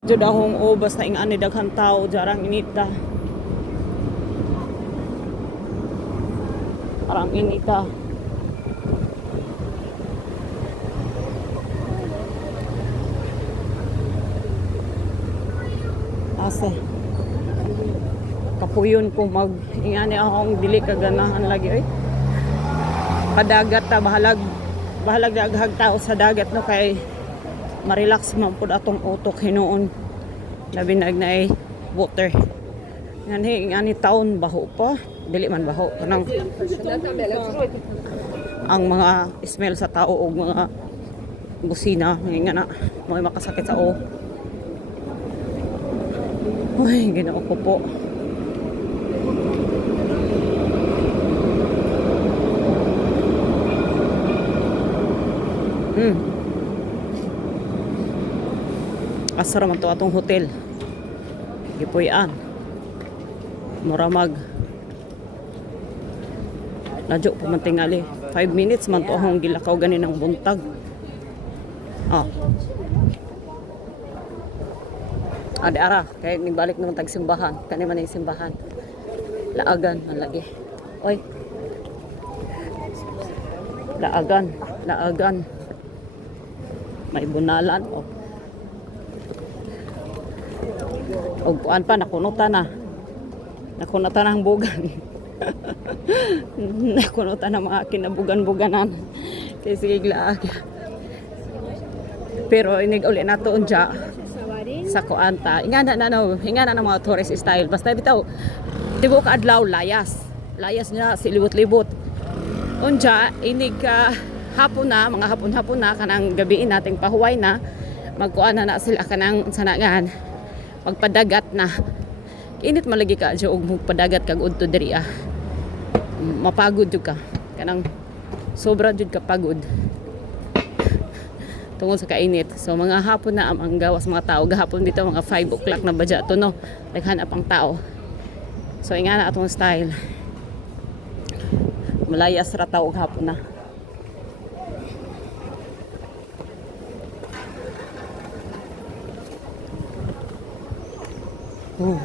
Jud akong basta ing ani daghang tao jarang inita. Parang inita. Asa kapuyon ko mag ingani akong dili kaganahan lagi oy. Padagat ta bahalag daghang tao sa dagat no kay ma-relax man pud atong utok hinuon. Labi na ay water. Ingani taon baho pa, dili man baho kanang ang mga smell sa tao o mga busina nga na may makasakit sa o. Ay, ginoo ko po. Asara man to atong hotel. Gipuy-an. Muramag. Nadyo pa man tingali. 5 minutes man to akong gilakaw ganin ng buntag. Ade ara kay nibalik naman tag simbahan. Kani man yung simbahan. Laagan man lagi. Oy. Laagan. May bunalan oh. Og kuan pa nakunutan ang bugan. Nakunutan ang mga kinabugan-buganan. Kay sige laag. Pero inig uli nato unja sa kuanta. Ingana na mga tourist style. Basta bitaw tibuok adlaw layas niya silibot-libot. Unja inig hapon na mga hapon na kanang gabi nating pahuway na magkuan na sila kanang sanangan magpadagat na init malagi ka adyo og magpadagat kag udto diri mapagod jud ka kanang sobra jud ka pagod tungod sa kainit. So mga hapon na ang gawas mga tao gahapon dito mga 5 o'clock na badya to no daghan pang tao. So ingana atong style malayas ra tao gahapon na. Oh.